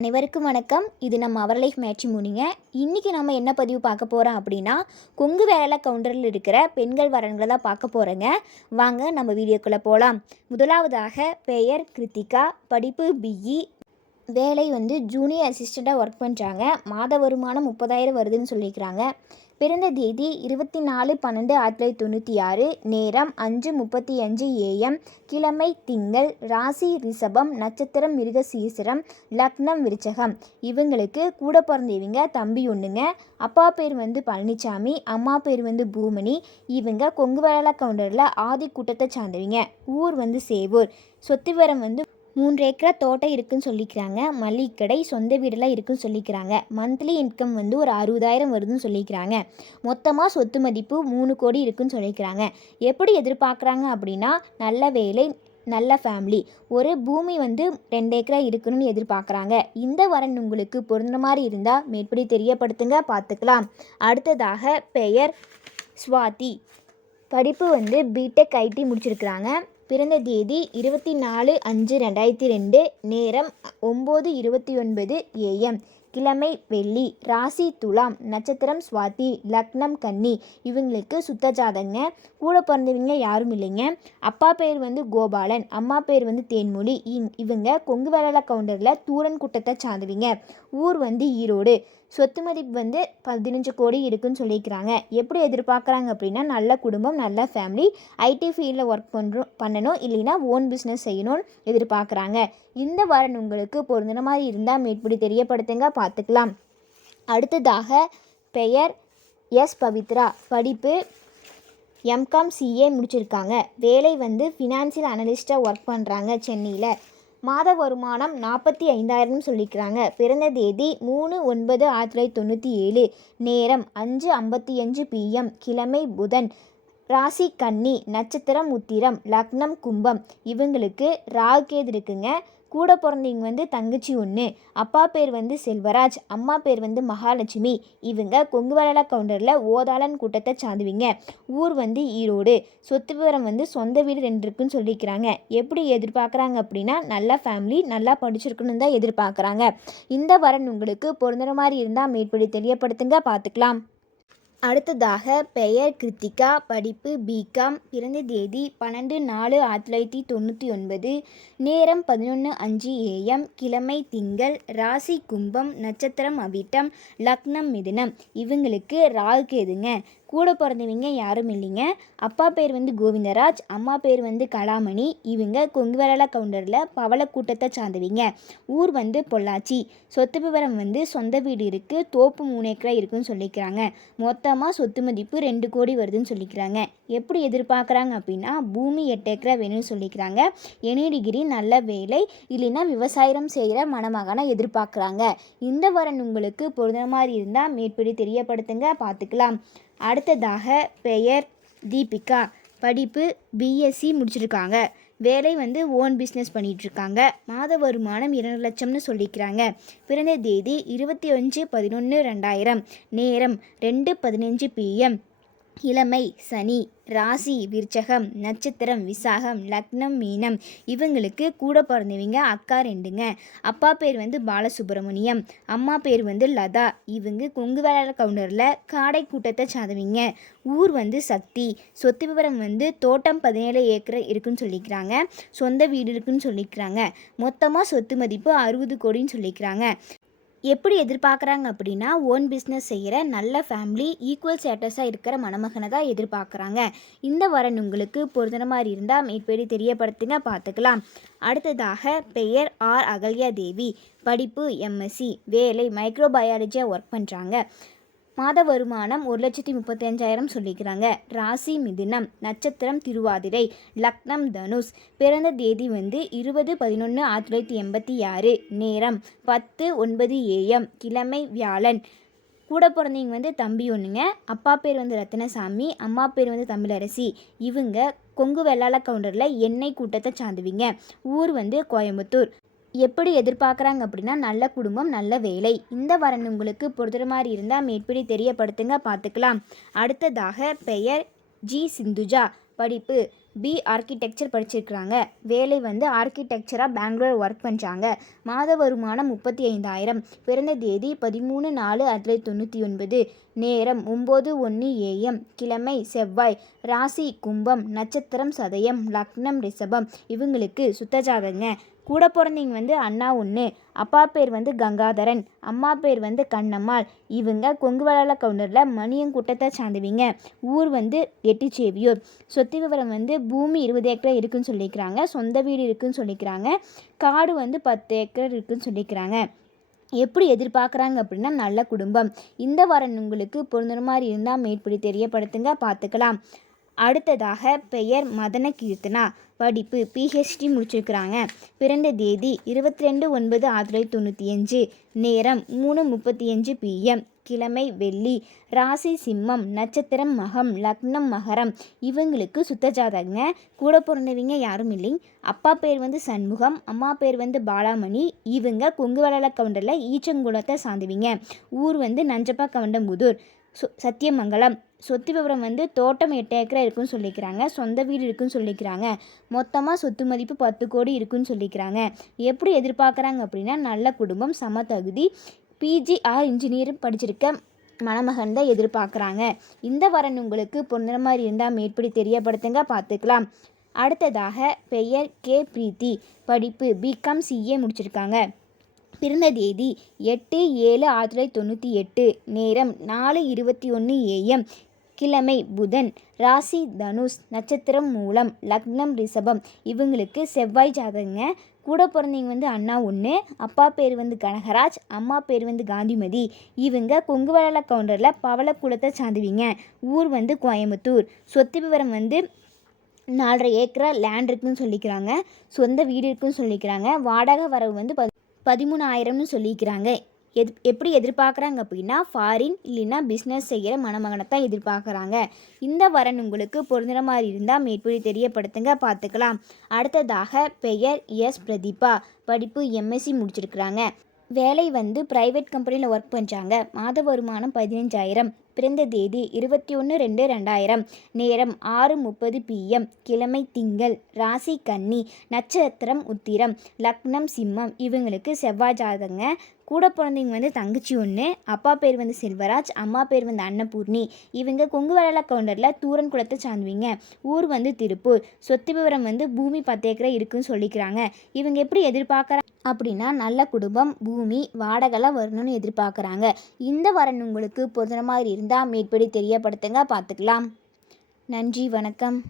அனைவருக்கும் வணக்கம். இது நம்ம அவர் லைஃப் மேட்ச்மூனிங்க இன்றைக்கி நம்ம என்ன பதிவு பார்க்க போகிறோம் அப்படின்னா கொங்கு வேலை கவுண்டரில் இருக்கிற பெண்கள் வரன்களை தான் பார்க்க போகிறோங்க வாங்க நம்ம வீடியோக்குள்ளே போகலாம் முதலாவதாக பெயர் கிருத்திகா படிப்பு பிஇ வேலை வந்து ஜூனியர் அசிஸ்டண்ட்டாக ஒர்க் பண்ணுறாங்க மாத வருமானம் முப்பதாயிரம் வருதுன்னு சொல்லியிருக்கிறாங்க. பிறந்த தேதி இருபத்தி நாலு பன்னெண்டு ஆயிரத்தி தொள்ளாயிரத்தி தொண்ணூற்றி ஆறு நேரம் அஞ்சு முப்பத்தி அஞ்சு ஏஎம் கிழமை திங்கள் ராசி ரிஷபம் நட்சத்திரம் மிருக சீசரம் லக்னம் விருச்சகம். இவங்களுக்கு கூட பிறந்தவங்க தம்பி ஒன்றுங்க அப்பா பேர் வந்து பழனிசாமி அம்மா பேர் வந்து பூமணி. இவங்க கொங்கு வேலை கவுண்டரில் ஆதி கூட்டத்தை சார்ந்தவங்க. ஊர் வந்து சேவூர். சொத்து விவரம் வந்து மூன்று ஏக்கரா தோட்டம் இருக்குன்னு சொல்லிக்கிறாங்க. மளிகை கடை சொந்த வீடெல்லாம் இருக்குன்னு சொல்லிக்கிறாங்க. மந்த்லி இன்கம் வந்து ஒரு அறுபதாயிரம் வருதுன்னு சொல்லிக்கிறாங்க. மொத்தமாக சொத்து மதிப்பு மூணு கோடி இருக்குன்னு சொல்லிக்கிறாங்க. எப்படி எதிர்பார்க்குறாங்க அப்படின்னா நல்ல வேலை நல்ல ஃபேமிலி ஒரு பூமி வந்து ரெண்டு ஏக்கரா இருக்கணும்னு எதிர்பார்க்குறாங்க. இந்த வரன் உங்களுக்கு பொருந்த மாதிரி இருந்தால் மேற்படி தெரியப்படுத்துங்க பார்த்துக்கலாம். அடுத்ததாக பெயர் ஸ்வாதி படிப்பு வந்து பிடெக் ஐடி முடிச்சிருக்கிறாங்க. பிறந்த தேதி இருபத்தி நாலு அஞ்சு ரெண்டாயிரத்தி ரெண்டு நேரம் ஒம்பது இருபத்தி ஒன்பது ஏஎம் கிழமை வெள்ளி ராசி துலாம் நட்சத்திரம் சுவாதி லக்னம் கன்னி. இவங்களுக்கு சுத்த ஜாதகங்க. கூட பிறந்தவங்க யாரும் இல்லைங்க. அப்பா பேர் வந்து கோபாலன் அம்மா பேர் வந்து தேன்மொழி. இவங்க கொங்கு வேளாள கவுண்டரில் தூரன் கூட்டத்தை சார்ந்தவங்க. ஊர் வந்து ஈரோடு. சொத்து மதிப்பு வந்து பதினஞ்சு கோடி இருக்குன்னு சொல்லியிருக்கிறாங்க. எப்படி எதிர்பார்க்குறாங்க அப்படின்னா நல்ல குடும்பம் நல்ல ஃபேமிலி ஐடி ஃபீல்டில் ஒர்க் பண்ணுறோம் பண்ணணும். இல்லைன்னா ஓன் பிஸ்னஸ் செய்யணும்னு எதிர்பார்க்குறாங்க. இந்த வரன் உங்களுக்கு பொருந்தின மாதிரி இருந்தால் மேற்படி தெரியப்படுத்துங்க. பார்த்துக்கலாம். அடுத்ததாக பெயர் எஸ். பவித்ரா. படிப்பு எம்காம் சிஏ முடிச்சிருக்காங்க. வேலை வந்து ஃபினான்சியல் அனலிஸ்ட்டாக ஒர்க் பண்ணுறாங்க சென்னையில். மாத வருமானம் நாற்பத்தி ஐந்தாயிரம்னு சொல்லிக்கிறாங்க. பிறந்த தேதி மூணு ஒன்பது ஆயிரத்தி தொள்ளாயிரத்தி தொண்ணூற்றி ஏழு. நேரம் அஞ்சு ஐம்பத்தி அஞ்சு பிஎம் கிழமை புதன். ராசி கன்னி நட்சத்திரம் உத்திரம் லக்னம் கும்பம். இவங்களுக்கு ராகுகேது இருக்குங்க. கூட பிறந்தவங்க வந்து தங்கச்சி ஒன்று அப்பா பேர் வந்து செல்வராஜ் அம்மா பேர் வந்து மகாலட்சுமி. இவங்க கொங்கு வேளாள கவுண்டரில் ஓதாளன் கூட்டத்தை சார்ந்துவிங்க. ஊர் வந்து ஈரோடு. சொத்து விவரம் வந்து சொந்த வீடு ரெண்டு இருக்குன்னு சொல்லியிருக்கிறாங்க. எப்படி எதிர்பார்க்குறாங்க அப்படின்னா நல்ல ஃபேமிலி நல்லா படிச்சிருக்கணும்னு தான் எதிர்பார்க்குறாங்க. இந்த வரன் உங்களுக்கு பொருந்துற மாதிரி இருந்தால் மேற்படி தெரியப்படுத்துங்க பார்த்துக்கலாம். அடுத்ததாக பெயர் கிருத்திகா படிப்பு பிகாம் பிறந்த தேதி பன்னெண்டு நாலு ஆயிரத்தி தொள்ளாயிரத்தி தொண்ணூற்றி ஒன்பது நேரம் பதினொன்று அஞ்சு ஏஎம் கிழமை திங்கள் ராசி கும்பம் நட்சத்திரம் அவிட்டம் லக்னம் மிதுனம். இவங்களுக்கு ராகு கேதுங்க. கூட பிறந்தவங்க யாரும் இல்லைங்க. அப்பா பேர் வந்து கோவிந்தராஜ் அம்மா பேர் வந்து கலாமணி. இவங்க கொங்குவரல கவுண்டரில் பவள கூட்டத்தை சார்ந்தவங்க. ஊர் வந்து பொள்ளாச்சி. சொத்து விவரம் வந்து சொந்த வீடு இருக்குது தோப்பு மூணு ஏக்கரா இருக்குன்னு சொல்லிக்கிறாங்க. மொத்தமாக சொத்து மதிப்பு ரெண்டு கோடி வருதுன்னு சொல்லிக்கிறாங்க. எப்படி எதிர்பார்க்குறாங்க அப்படின்னா பூமி எட்டு ஏக்கரா வேணும்னு சொல்லிக்கிறாங்க. எனி டிகிரி நல்ல வேலை இல்லைன்னா விவசாயம் செய்கிற மணமகனை எதிர்பார்க்குறாங்க. இந்த வரன் உங்களுக்கு பொருந்த மாதிரி இருந்தால் மேற்படி தெரியப்படுத்துங்க பார்த்துக்கலாம் அடுத்ததாக பெயர் தீபிகா. படிப்பு பிஎஸ்சி முடிச்சிருக்காங்க. வேலை வந்து ஓன் பிஸ்னஸ் பண்ணிகிட்ருக்காங்க மாத வருமானம் இரண்டு லட்சம்னு சொல்லிக்கிறாங்க. பிறந்த தேதி இருபத்தி அஞ்சு பதினொன்று ரெண்டாயிரம். நேரம் ரெண்டு பதினஞ்சு பிஎம் இளமை சனி ராசி விருச்சகம் நட்சத்திரம் விசாகம் லக்னம் மீனம். இவங்களுக்கு கூட பிறந்தவங்க அக்கா ரெண்டுங்க. அப்பா பேர் வந்து பாலசுப்ரமணியம். அம்மா பேர் வந்து லதா. இவங்க கொங்கு வேளாள கவுண்டரில் காடை கூட்டத்தை சாதவிங்க ஊர் வந்து சக்தி. சொத்து விவரம் வந்து தோட்டம் பதினேழு ஏக்கர் இருக்குன்னு சொல்லிக்கிறாங்க. சொந்த வீடு இருக்குன்னு சொல்லிக்கிறாங்க. மொத்தமாக சொத்து மதிப்பு அறுபது கோடின்னு சொல்லிக்கிறாங்க. எப்படி எதிர்பார்க்குறாங்க அப்படின்னா ஓன் பிஸ்னஸ் செய்கிற நல்ல ஃபேமிலி ஈக்குவல் ஸ்டேட்டஸாக இருக்கிற மணமகனை தான் எதிர்பார்க்குறாங்க. இந்த வரன் உங்களுக்கு பொருத்தன மாதிரி இருந்தால் மேற்படி தெரியப்படுத்துங்க பார்த்துக்கலாம். அடுத்ததாக பெயர் ஆர் அகல்யா தேவி. படிப்பு எம்எஸ்சி வேலை மைக்ரோபயாலஜியாக ஒர்க் பண்ணுறாங்க மாத வருமானம் ஒரு லட்சத்தி முப்பத்தஞ்சாயிரம் சொல்லிக்கிறாங்க. ராசி மிதுனம் நட்சத்திரம் திருவாதிரை லக்னம் தனுஷ். பிறந்த தேதி வந்து இருபது பதினொன்று ஆயிரத்தி தொள்ளாயிரத்தி எண்பத்தி ஆறு. நேரம் பத்து ஒன்பது ஏஎம் கிழமை வியாழன். கூட பிறந்தவங்க வந்து தம்பி ஒன்றுங்க அப்பா பேர் வந்து ரத்தினசாமி. அம்மா பேர் வந்து தமிழரசி. இவங்க கொங்கு வெள்ளாள கவுண்டரில் எண்ணெய் கூட்டத்தை சார்ந்துவிங்க ஊர் வந்து கோயம்புத்தூர். எப்படி எதிர்பார்க்குறாங்க அப்படின்னா நல்ல குடும்பம் நல்ல வேலை. இந்த வரன் உங்களுக்கு பொறுத்துற மாதிரி இருந்தால் மேற்படி தெரியப்படுத்துங்க பார்த்துக்கலாம் அடுத்ததாக பெயர் ஜி. சிந்துஜா. படிப்பு பி ஆர்கிடெக்சர் படிச்சிருக்கிறாங்க. வேலை வந்து ஆர்கிடெக்சராக பெங்களூர் ஒர்க் பண்ணுறாங்க மாத வருமானம் முப்பத்தி ஐந்தாயிரம் பிறந்த தேதி பதிமூணு நாலு ஆயிரத்தி தொண்ணூற்றி ஒன்பது. நேரம் ஒம்பது ஒன்று ஏஎம் கிழமை செவ்வாய். ராசி கும்பம் நட்சத்திரம் சதயம் லக்னம் ரிஷபம். இவங்களுக்கு சுத்தஜாதங்க கூட பிறந்தவங்க வந்து அண்ணா ஒன்று அப்பா பேர் வந்து கங்காதரன் அம்மா பேர் வந்து கண்ணம்மாள். இவங்க கொங்கு வேளாள கவுண்டரில் மணியங்குட்டத்தை சார்ந்தவங்க. ஊர் வந்து எட்டிச்சேவியூர். சொத்து விவரம் வந்து பூமி இருபது ஏக்கர் இருக்குன்னு சொல்லிக்கிறாங்க. சொந்த வீடு இருக்குன்னு சொல்லிக்கிறாங்க. காடு வந்து பத்து ஏக்கர் இருக்குதுன்னு சொல்லிக்கிறாங்க. எப்படி எதிர்பார்க்குறாங்க அப்படின்னா நல்ல குடும்பம். இந்த வரன் உங்களுக்கு பொருந்துற மாதிரி இருந்தால் மேற்படி தெரியப்படுத்துங்க. பார்த்துக்கலாம். அடுத்ததாக பெயர் மதன கீர்த்தனா படிப்பு பிஹெச்டி முடிச்சிருக்கிறாங்க. பிறந்த தேதி இருபத்தி ரெண்டு ஒன்பது ஆயிரத்தி தொள்ளாயிரத்தி தொண்ணூற்றி அஞ்சு. நேரம் மூணு முப்பத்தி அஞ்சு பிஎம் கிழமை வெள்ளி. ராசி சிம்மம் நட்சத்திரம் மகம் லக்னம் மகரம். இவங்களுக்கு சுத்த ஜாதகங்க. கூட பிறந்தவங்க யாரும் இல்லைங்க அப்பா பேர் வந்து சண்முகம் அம்மா பேர் வந்து பாலாமணி. இவங்க கொங்கு வளல கவுண்டரில் ஈச்சங்குளத்தை சார்ந்துவிங்க. ஊர் வந்து நஞ்சப்பா கவுண்டம்புதூர். சு சத்தியமங்கலம். சொத்து விவரம் வந்து தோட்டம் எட்டு ஏக்கரா இருக்குன்னு சொல்லிக்கிறாங்க. சொந்த வீடு இருக்குன்னு சொல்லிக்கிறாங்க. மொத்தமாக சொத்து மதிப்பு பத்து கோடி இருக்குன்னு சொல்லிக்கிறாங்க. எப்படி எதிர்பார்க்குறாங்க அப்படின்னா நல்ல குடும்பம் சம தகுதி பிஜிஆர் இன்ஜினியர் படிச்சிருக்க மணமகன் தான் எதிர்பார்க்குறாங்க. இந்த வரன் உங்களுக்கு பொண்ணுற மாதிரி இருந்தால் மேற்படி தெரியப்படுத்துங்க பார்த்துக்கலாம். அடுத்ததாக பெயர் கே பிரீத்தி. படிப்பு பிகாம் சிஏ முடிச்சிருக்காங்க. பிறந்த தேதி எட்டு ஏழு ஆயிரத்தி தொள்ளாயிரத்தி தொண்ணூற்றி எட்டு. நேரம் நாலு இருபத்தி ஒன்று ஏஎம் கிழமை புதன் ராசி தனுஷ் நட்சத்திரம் மூலம் லக்னம் ரிஷபம். இவங்களுக்கு செவ்வாய் ஜாதகங்க. கூட பிறந்தவங்க வந்து அண்ணா ஒன்று அப்பா பேர் வந்து கனகராஜ் அம்மா பேர் வந்து காந்திமதி. இவங்க கொங்குவள கவுண்டரில் பவளக்குளத்தை சார்ந்துவிங்க ஊர் வந்து கோயம்புத்தூர். சொத்து விவரம் வந்து நாலரை ஏக்கரா லேண்ட் இருக்குன்னு சொல்லிக்கிறாங்க. சொந்த வீடு இருக்குன்னு சொல்லிக்கிறாங்க. வாடகை வரவு வந்து பதிமூணாயிரம்னு சொல்லிக்கிறாங்க. எது எப்படி எதிர்பார்க்குறாங்க அப்படின்னா ஃபாரின் இல்லைன்னா பிஸ்னஸ் செய்கிற மணமகனை தான் எதிர்பார்க்குறாங்க. இந்த வரன் உங்களுக்கு பொருந்துகிற மாதிரி இருந்தால் மேற்படி தெரியப்படுத்துங்க பார்த்துக்கலாம். அடுத்ததாக பெயர் எஸ் பிரதீபா. படிப்பு எம்எஸ்சி முடிச்சிருக்கிறாங்க. வேலை வந்து ப்ரைவேட் கம்பெனியில் ஒர்க் பண்ணுறாங்க மாத வருமானம் பதினஞ்சாயிரம். பிறந்த தேதி இருபத்தி ஒன்று ரெண்டு ரெண்டாயிரம். நேரம் ஆறு முப்பது பிஎம் கிழமை திங்கள் ராசி கன்னி நட்சத்திரம் உத்திரம் லக்னம் சிம்மம் இவங்களுக்கு செவ்வாய் ஜாதகங்க. கூட பிறந்தவங்க வந்து தங்கச்சி ஒன்று அப்பா பேர் வந்து செல்வராஜ் அம்மா பேர் வந்து அன்னபூர்ணி. இவங்க கொங்கு வளல கவுண்டரில் தூரன் குளத்தை சார்ந்துவிங்க ஊர் வந்து திருப்பூர். சொத்து விவரம் வந்து பூமி பத்து ஏக்கரை இருக்குன்னு சொல்லிக்கிறாங்க. இவங்க எப்படி எதிர்பார்க்குற அப்படின்னா நல்ல குடும்பம் பூமி வாடகைலாம் வரணும்னு எதிர்பார்க்குறாங்க. இந்த வரன் உங்களுக்கு பொருந்துற மாதிரி இருந்தால் மேற்படி தெரியப்படுத்துங்க. பார்த்துக்கலாம். நன்றி வணக்கம்.